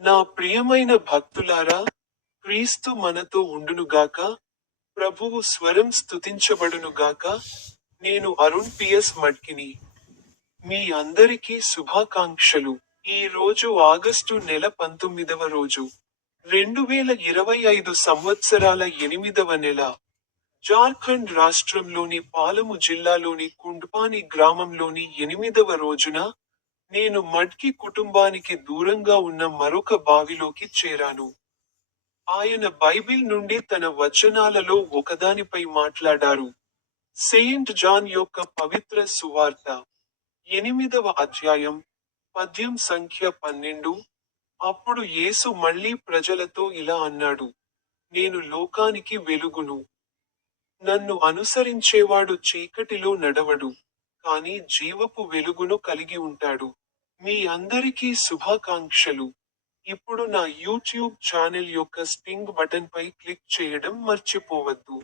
నా ప్రియమైన భక్తులారా, క్రీస్తు మనతో ఉండునుగాక. ప్రభువు స్వరం స్తుతించబడునుగాక. నేను అరుణ్ పిఎస్ మడ్కిని. మీ అందరికీ శుభాకాంక్షలు. ఈ రోజు ఆగస్టు నెల 19వ రోజు. 2025 సంవత్సరాల 8వ నెల. జార్ఖండ్ రాష్ట్రంలోని పాలము జిల్లాలోని కుండ్పాని గ్రామంలోని 8వ రోజున, నేను మడ్కి కుటుంబానికి దూరంగా ఉన్న మరొక బావిలోకి చేరాను. ఆయన బైబిల్ నుండి తన వచనాలలో ఒకదానిపై మాట్లాడారు. సెయింట్ జాన్ యొక్క పవిత్ర సువార్త 8వ అధ్యాయం, పద్యం సంఖ్య 12. అప్పుడు యేసు మళ్ళీ ప్రజలతో ఇలా అన్నాడు: నేను లోకానికి వెలుగును. నన్ను అనుసరించేవాడు చీకటిలో నడవడు, కాని జీవపు వెలుగును కలిగి ఉంటాడు. మీ అందరికీ శుభాకాంక్షలు. ఇప్పుడు నా యూట్యూబ్ ఛానెల్ యొక్క స్టింగ్ బటన్ పై క్లిక్ చేయడం మర్చిపోవద్దు.